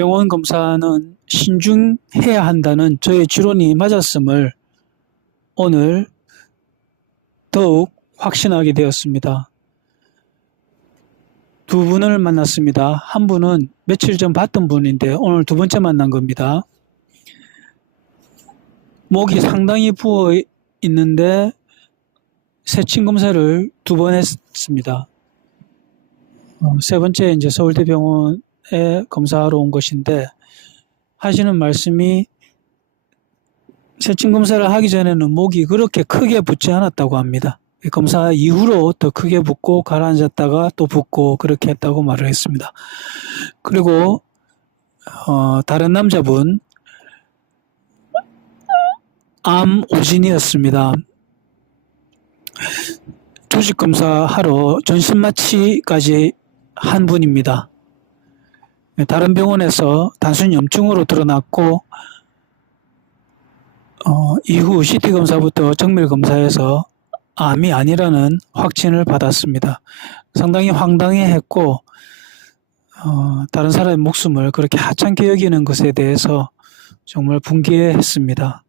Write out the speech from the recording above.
병원 검사는 신중해야 한다는 저의 주론이 맞았음을 오늘 더욱 확신하게 되었습니다. 두 분을 만났습니다. 한 분은 며칠 전 봤던 분인데 오늘 두 번째 만난 겁니다. 목이 상당히 부어 있는데 세침 검사를 두 번 했습니다. 어, 세 번째 이제 서울대병원에 검사하러 온 것인데 하시는 말씀이 세침 검사를 하기 전에는 목이 그렇게 크게 붓지 않았다고 합니다. 검사 이후로 더 크게 붓고 가라앉았다가 또 붓고 그렇게 했다고 말을 했습니다. 그리고 어, 다른 남자분 암 오진이었습니다. 조직 검사하러 전신 마취까지 한 분입니다. 다른 병원에서 단순 염증으로 드러났고 어, 이후 CT 검사부터 정밀 검사에서 암이 아니라는 확진을 받았습니다. 상당히 황당해했고 어, 다른 사람의 목숨을 그렇게 하찮게 여기는 것에 대해서 정말 분개했습니다.